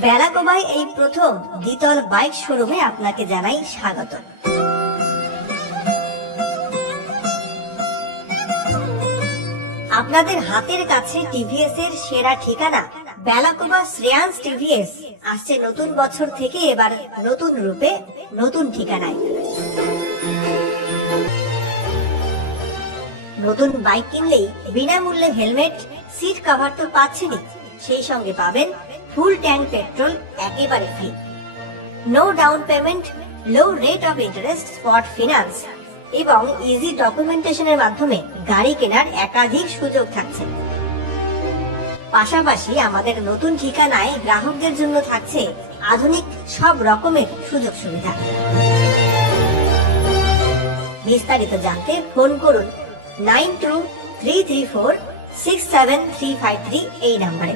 বেলাগোবায় এই প্রথম দ্বিতল বাইক শোরুমে আপনাকে জানাই স্বাগত। আপনাদের হাতের কাছে টিভিএস এর সেরা ঠিকানা বেলাগোবা শ্রেয়ান্স টিভিএস আসছে নতুন বছর থেকে এবার নতুন রূপে নতুন ঠিকানায়। নতুন বাইক কিনলেই বিনামূল্যে হেলমেট, সিট কভার তো পাচ্ছেনই, সেই সঙ্গে পাবেন ফুল ট্যাঙ্ক পেট্রোল একেবারে free. No down payment, low rate of interest, spot finance এবং ইজি ডকুমেন্টেশনের মাধ্যমে গাড়ি কেনার একাধিক সুযোগ থাকছে। পাশাপাশি আমাদের নতুন ঠিকানায় গ্রাহকদের জন্য থাকছে আধুনিক সব রকমের সুযোগ সুবিধা। বিস্তারিত জানতে ফোন করুন 9233467353 এই নাম্বারে।